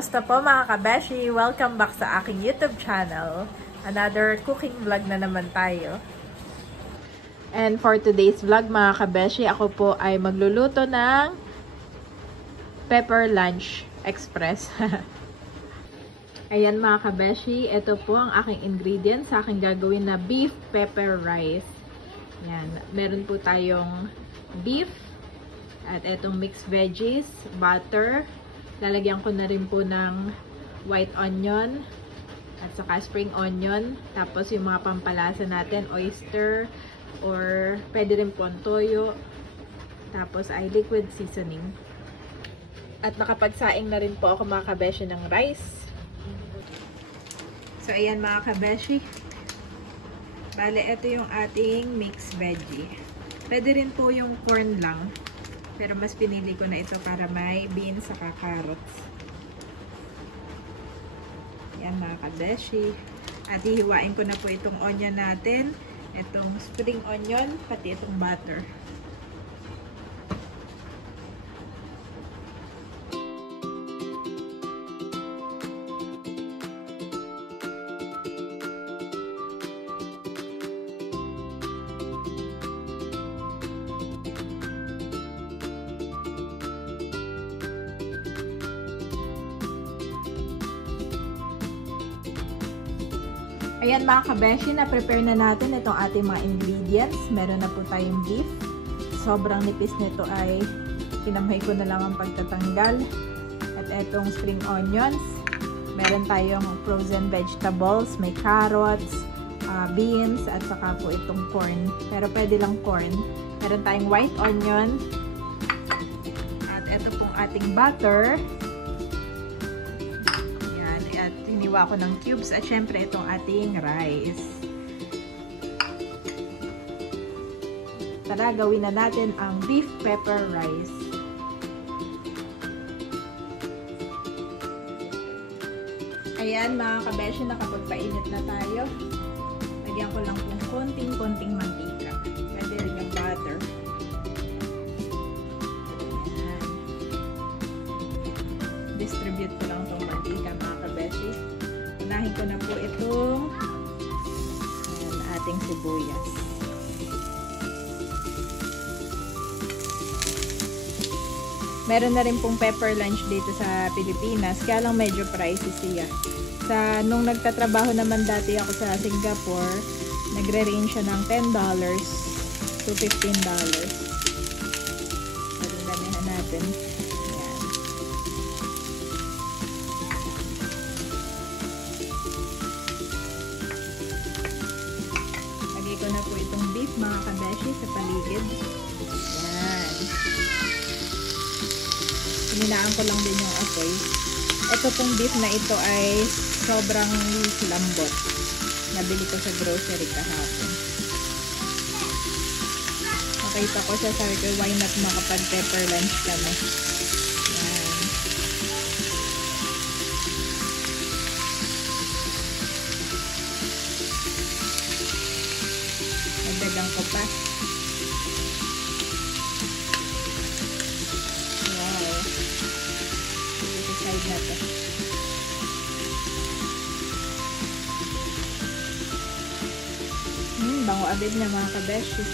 Kamusta po mga kabeshi? Welcome back sa aking YouTube channel. Another cooking vlog na naman tayo. And for today's vlog mga kabeshi, ako po ay magluluto ng pepper lunch express. Ayan mga kabeshi, ito po ang aking ingredients sa aking gagawin na beef pepper rice. Yan, meron po tayong beef at itong mixed veggies, butter. Lalagyan ko na rin po ng white onion at saka spring onion. Tapos yung mga pampalasa natin, oyster or pwede rin po ang toyo. Tapos ay liquid seasoning. At nakapagsaing na rin po ako mga kabeshi ng rice. So ayan mga kabeshi. Bale, ito yung ating mixed veggie. Pwede rin po yung corn lang. Pero mas pinili ko na ito para may beans saka carrots. Yan mga kabeshi. At hihiwain ko na po itong onion natin. Itong spring onion, pati itong butter. Ayan mga kabeshi, na-prepare na natin itong ating mga ingredients. Meron na po tayong beef. Sobrang nipis nito ay kinamay ko na lang ang pagtatanggal. At itong spring onions. Meron tayong frozen vegetables. May carrots, beans, at saka po itong corn. Pero pwede lang corn. Meron tayong white onion. At ito pong ating butter. Hiniwa ko ng cubes at syempre itong ating rice. Tara, gawin na natin ang beef pepper rice. Ayan mga kabeshi, nakapagpainit na tayo. Lagyan ko lang kung konting mantika. Pwede rin yung butter. Ayan. Distribute ko lang itong mantika mga kabeshi. Unahin ko na po itong ating sibuyas. Meron na rin pong pepper lunch dito sa Pilipinas. Kaya lang medyo pricey siya. Nung nagtatrabaho naman dati ako sa Singapore, nagre-range siya ng $10 to $15. Damihan natin. Ko na po itong beef mga kabeshi sa paligid. Yan. Hininaan ko lang din yung apoy. Ito pong beef na ito ay sobrang lambot. Nabili ko sa grocery kahapon. Nakita ko siya, sabi ko, why not makapag-pepper lunch kami. Yan. Nagdagang ko pa. Wow. Ito side na to. Bango agad na mga kabeshi.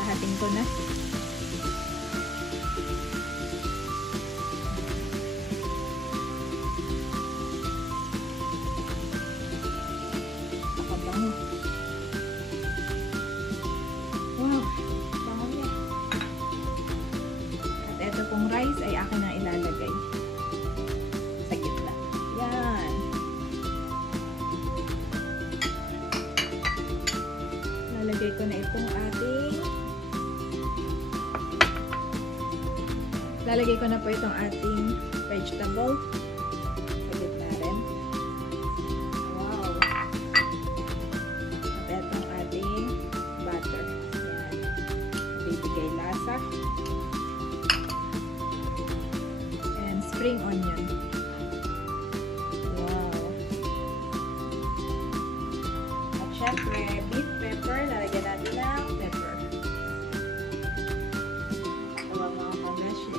Lahatin ko na. Rice ay akin na ilalagay sa gitna. Yan. Lalagay ko na itong lalagay ko na po itong ating vegetable sa gitna rin. Wow. At itong ating butter. Yan. Bibigay lasa. Spring onion. Wow. At syempre, beef pepper. Lalagyan natin ng pepper. Ito mga kabeshi.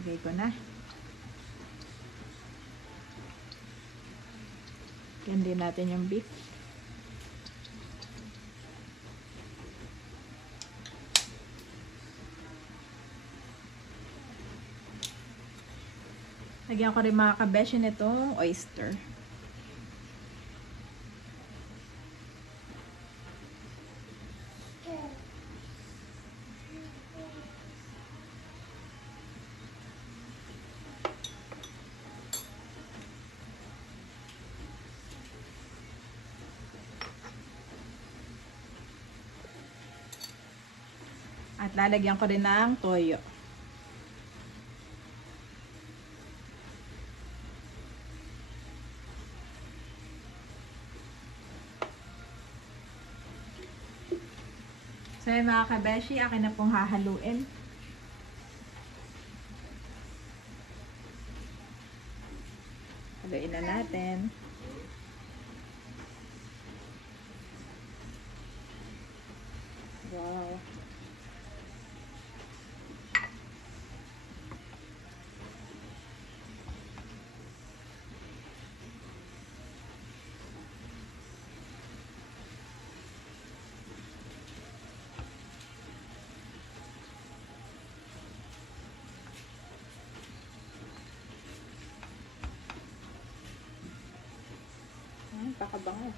Lagay ko na. Yan din natin yung beef. Lagyan ko rin mga kabeshi nitong oyster. At lalagyan ko rin ng toyo. So yung mga kabeshi, akin na pong hahaluin. Haluin na natin. Wow. Pakabango.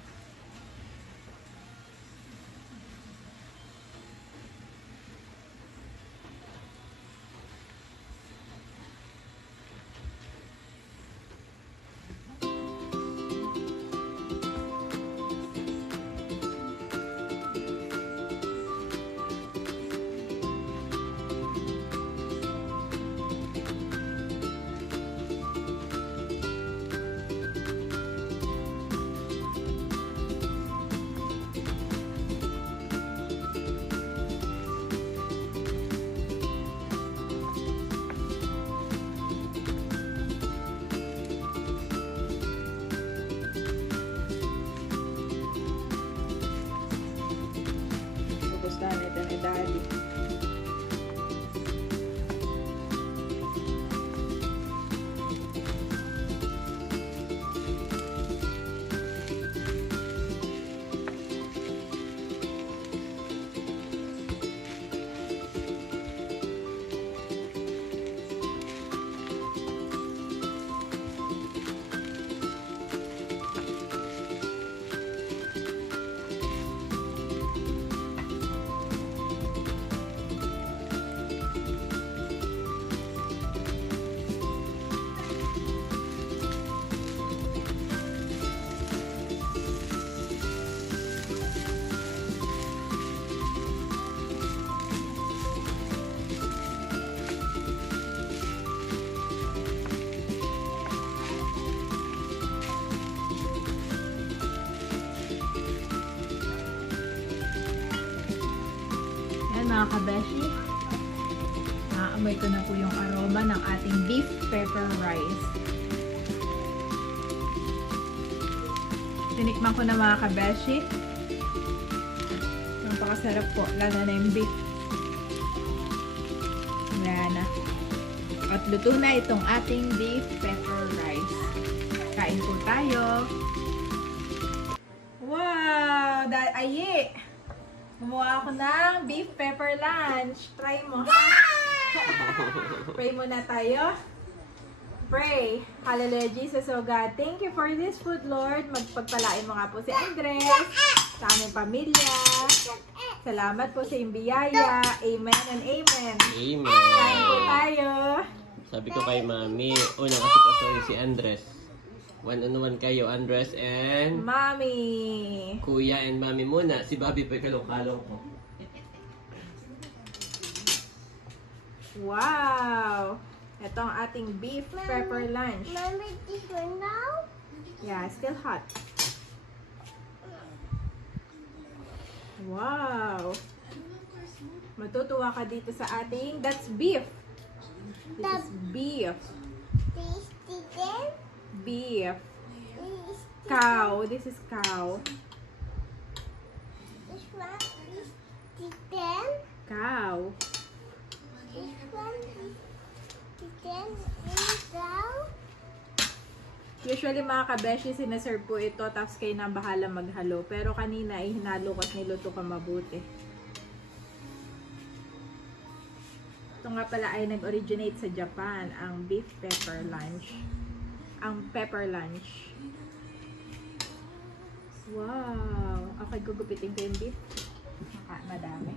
Ito ni Daddy. Mga kabeshi, naamoy ko na po yung aroma ng ating beef pepper rice. Tinikman ko na mga kabeshi. Napakasarap po, lalo na yung beef. Yan na. At luto na itong ating beef pepper rice. Kain po tayo. Wow! Ayi! Gumawa ako ng beef pepper lunch. Try mo, ha? Pray muna tayo. Pray. Hallelujah, Jesus, O God. Thank you for this food, Lord. Magpagpalain mo nga po si Andres, sa aming pamilya. Salamat po sa iyong biyaya. Amen and amen. Amen. Kain po tayo. Sabi ko kay Mami, unang asikasoy si Andres. One-on-one kayo, Andres and Mommy. Kuya and Mami muna. Si Bobby pa kalong-kalong ko. Wow! Ito ang ating beef pepper lunch. Mommy, this one now? Yeah, still hot. Wow! Matutuwa ka dito sa ating, that's beef. This is beef. This chicken? Beef. This Cow. This is cow. This one is chicken. Cow. This one is Then in down. Usually mga kabeshi, sinaserve po ito tapos kayo na bahala maghalo. Pero kanina ay hinalo ko at niluto ka mabuti. Ito nga pala ay nag-originate sa Japan, ang beef pepper lunch. Ang pepper lunch. Wow! Okay, gugupitin ko yung beef. Madami.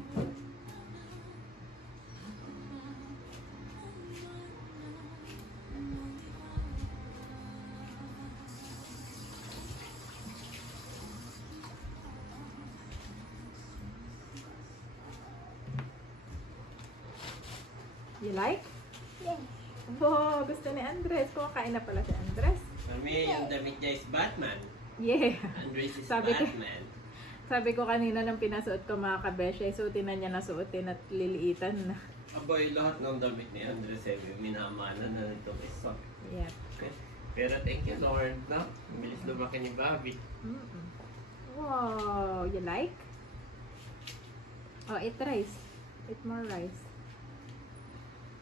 You like? Yes. Wow, gusto ni Andres. Kumakain na pala si Andres. Mami, yung damit niya is Batman. Yeah. Andres is Sabi ko- Batman. Sabi ko kanina nang pinasuot ko mga kabeshe, suotin na niya na suotin at liliitan na. Aboy, lahat ng damit ni Andres ay minamana na nito isa. Yeah. Pero thank you Lord, no? Ang bilis lumaki ni Bobby. Mm-mm. Wow, you like? Oh, eat rice. Eat more rice.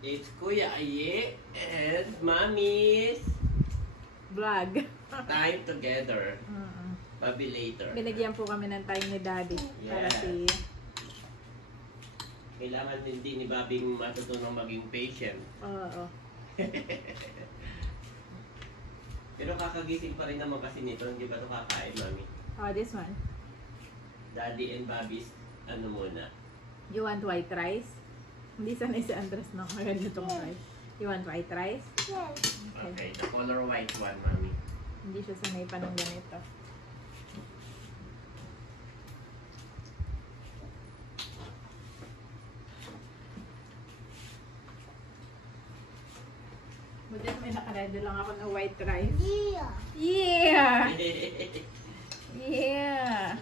It's Kuya Aye and Mommy's Vlog. time together. Mm-mm. Bobby later. Binigyan po kami ng time ni Daddy para Yeah. si... Kailangan din ni Bobby matutunong maging patient. Oo. Pero kakagising pa rin naman kasi nito, hindi ba ito kakain, Mami? Oh, this one. Daddy and Bobby's ano muna? You want white rice? Hindi sanay si Andres na ngayon itong rice. You want white rice? Yes. Okay, the color white one, Mami. Hindi siya sanay pa ng ganito. Buti may nakaredy lang ako ng white rice. Yeah. Yeah! Yeah!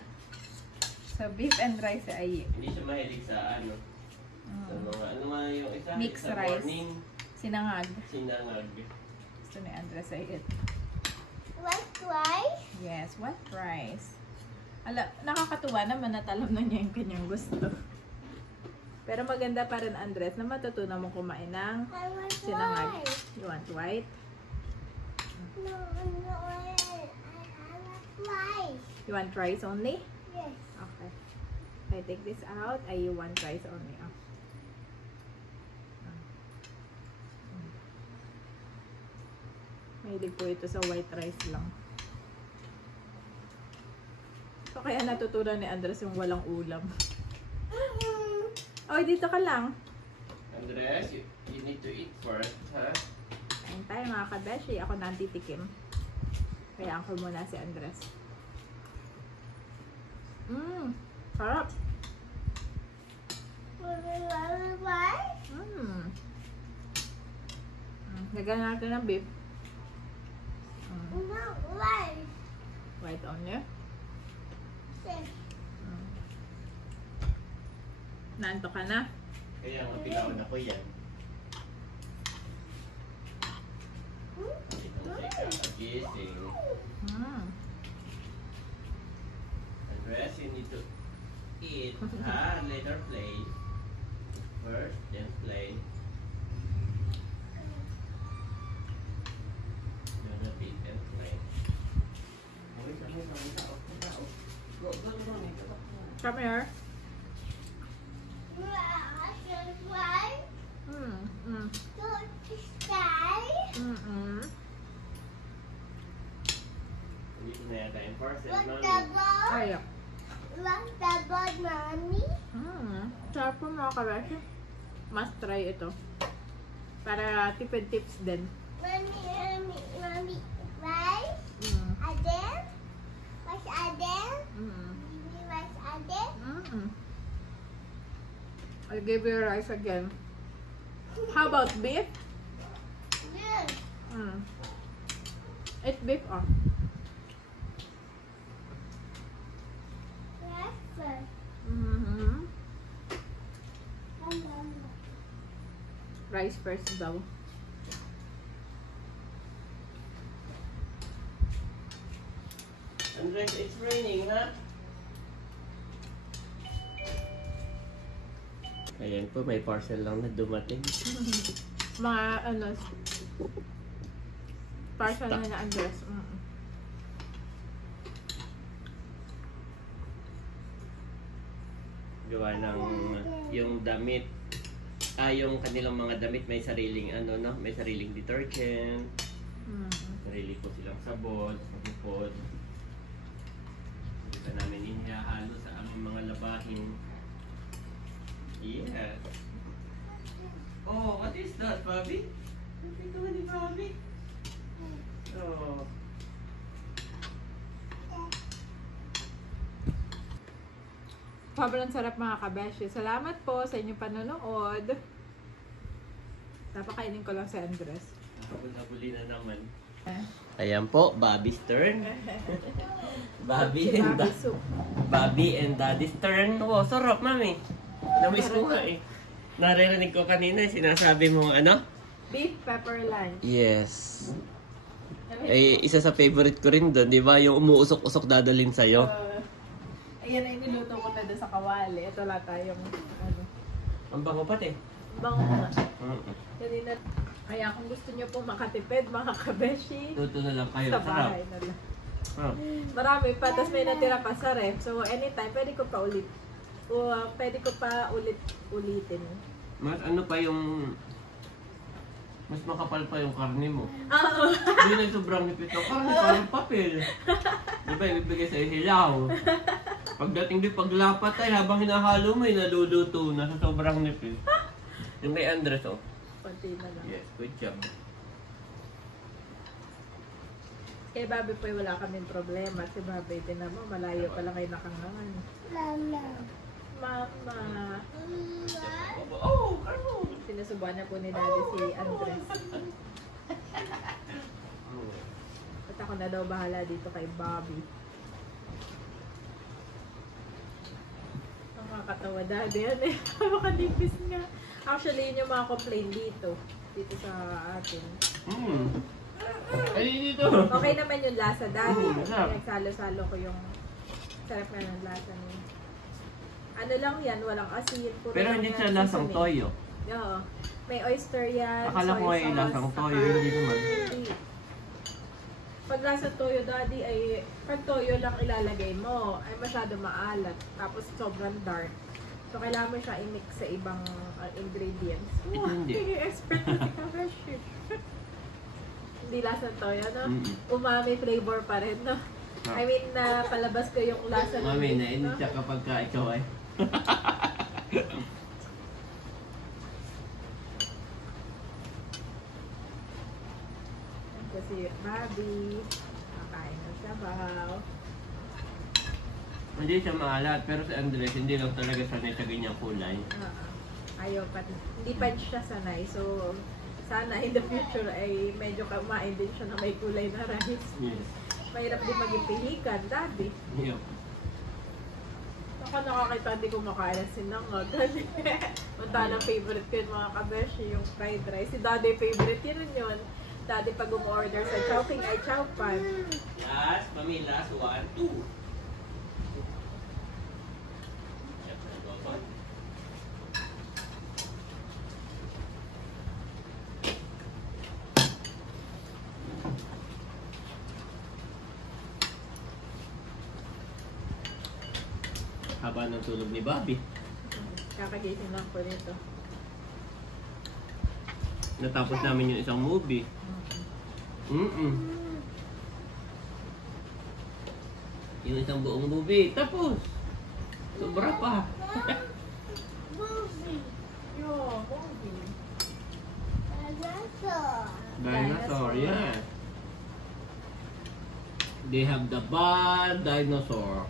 So, beef and rice ay Hindi siya mahilig sa ano. Sa mga, ano nga yung isa? Mixed sa rice. morning, sinangag. sinangag. Gusto ni Andres ay it. What rice? Yes, white rice. Ala, nakakatuwa naman natalam na niya yung kanyang gusto. Pero maganda pa rin, Andres, na matutunan mo kumain ng I want sinangag. rice. You want white? No, I want rice. You want rice only? Yes. Okay. I take this out. I want rice only. Oh. Mahilig po ito sa white rice lang. So, kaya natutunan ni Andres yung walang ulam. Oy, dito ka lang. Andres, you need to eat first, ha? Kain tayo mga kabeshi. Ako nantitikim. Kaya ako muna si Andres. Sarap. Rice? Lagyan natin ng beef. No, rice. White only. Yes. Naanto ka na? Kaya nga pilawan ako yan. Ito siya kakagising. Andres, you need to eat, ha? Later play. First, then play. Then eat and play. Wait, Go, Mami. Come here. Rice. Good sky. Dito na yata yung parcel, What Mami. the ball? Ay, What the ball, mommy? sarap po mga kabeshi. Must try ito. Para tipid tips din. Mommy, rice. Adele? What's Adele? What's Adele? I'll give you rice again. How about beef? Yes. It's beef oh. Breakfast. Rice first daw. Andres, it's raining, ha? Ayan po, may parcel lang na dumating. Mga ano, partial na na Andres. Gawa ng yung damit. Yung kanilang mga damit may sariling ano, no? May sariling detergent. Sarili po silang sabon, sabupod. Hindi pa namin inihahalo sa aming mga labahin. Yeah. Oh, what is that, Bobby? What is that, ni Bobby? Oh. Sobrang sarap mga kabeshi. Salamat po sa inyong panonood. Napakainin ko lang si Andres. Habol-habuli na naman. Ayan po, Bobby's turn. Bobby and Bobby soup. Bobby and Daddy's turn. Oh, sarap, mami. Namiss ko nga eh. Naririnig ko kanina, sinasabi mo ano? Beef pepper lunch. Yes. Eh, isa sa favorite ko rin doon, di ba? Yung umuusok-usok dadalhin sa'yo. Ayan ay niluto ko na doon sa kawali. Ito lang tayong ano. Ang bango pati. Bango nga. Kanina. Kaya kung gusto nyo po makatipid mga kabeshi, Luto na lang kayo. sa Sarap. bahay na lang. Oh. Marami pa, tapos may natira pa sa ref. So anytime, pwede ko pa ulit. O pwede ko pa ulitin. Mas ano pa yung... Mas makapal pa yung karne mo. Oo. Hindi na sobrang nipit ng karne, parang papel. Di ba, ibibigay sa'yo hilaw. Pagdating di paglapat ay habang hinahalo mo, naluluto na sa sobrang nipit. Yung kay Andres, oh. Konti na lang. Yes, good job. Kay Bobby po wala kaming problema. Si Bobby, tinan mo, malayo pa lang kayo nakangangan. Mama. Mama. Oh, Carlo! Sinusubuan na po ni Daddy si Andres. At ako na daw bahala dito kay Bobby. Nakakatawa Daddy yan eh. Makadipis nga. Actually, yun yung mga complaint dito. Dito sa atin. Ay, dito! Okay naman yung lasa Daddy. Sarap. Nagsalo-salo ko yung sarap nga ng lasa niya. Ano lang yan, walang asin. Puro Pero hindi lang siya yan lasang seasoning. toyo. Oo. May oyster yan. Akala ko soy ay sauce, lasang saka- toyo, hindi naman. Hindi. Pag lasang toyo, Daddy, ay pag toyo lang ilalagay mo, ay masyado maalat. Tapos sobrang dark. So, kailangan mo siya i-mix sa ibang ingredients. Ito hindi. Expert na si Kabeshi. Hindi lasang toyo, no? Umami flavor pa rin, no? Ah. I mean, palabas ko yung lasa ng Mami, beef, nainit siya kapag ka ikaw ay. Kasi Bobby, kakain ng sabaw. Hindi siya maalat, pero si Andres, hindi lang talaga sanay sa ganyang kulay. Ayaw pa. Hindi pa siya sanay. So, sana in the future ay medyo kumain din siya na may kulay na rice. Yes. Mahirap din maging pihikan, Daddy. Yep. Ako nakakita hindi ko makain ng sinangag. Punta ng favorite ko yung mga kabeshi, yung fried rice. Si Daddy favorite yun. Daddy pag umorder sa Chowking ay Chowpan. Last, Mami, last 1, 2. Haba ng tulog ni Bobby. Kakagising lang po nito. Natapos namin yung isang movie. Yung isang buong movie. Tapos! Sobra pa. Movie. Yo, movie. Dinosaur. Dinosaur, yeah. They have the bad dinosaur.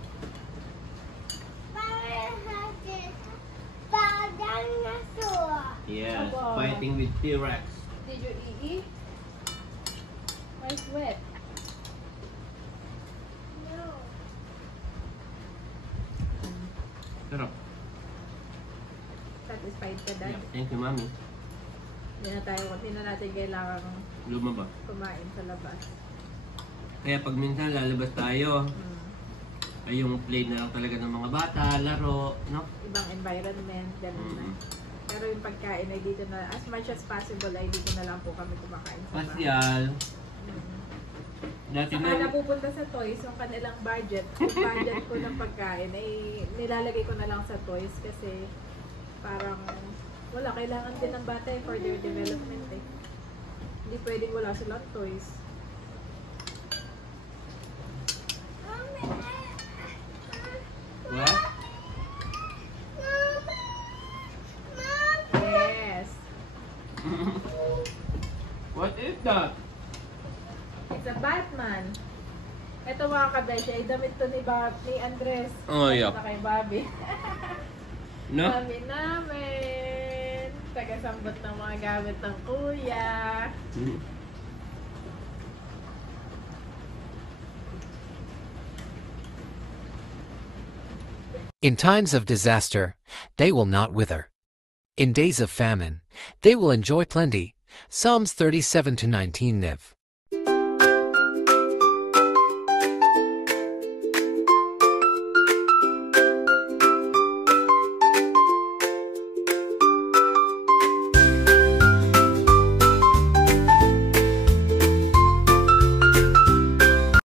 Dinosaur. Yes, Aba. fighting with T-Rex. Did you eat? My sweat. No. Sarap. Satisfied ka, Dad? Yeah, thank you, Mami. Hindi na natin kailangan Lumabas. kumain sa labas. Kaya pag minsan lalabas tayo, ay yung play na lang talaga ng mga bata, laro, no? Ibang environment, ganun na. Pero yung pagkain ay dito na, as much as possible ay dito na lang po kami kumakain sa bahay. Pasyal. Dati Saka na, napupunta sa toys, yung kanilang budget, yung budget ko ng pagkain ay nilalagay ko na lang sa toys kasi parang wala, kailangan din ng bata for their development eh. Hindi pwedeng wala silang toys. what? Yes. What is that? It's a Batman. Ito mga kabeshi, ay damit to ni Andres. Oh, yeah. Na kay Bobby. No? Bobby namin. Tagasambot ng mga gamit ng kuya. In times of disaster, they will not wither. In days of famine, they will enjoy plenty. Psalms 37-19 Niv.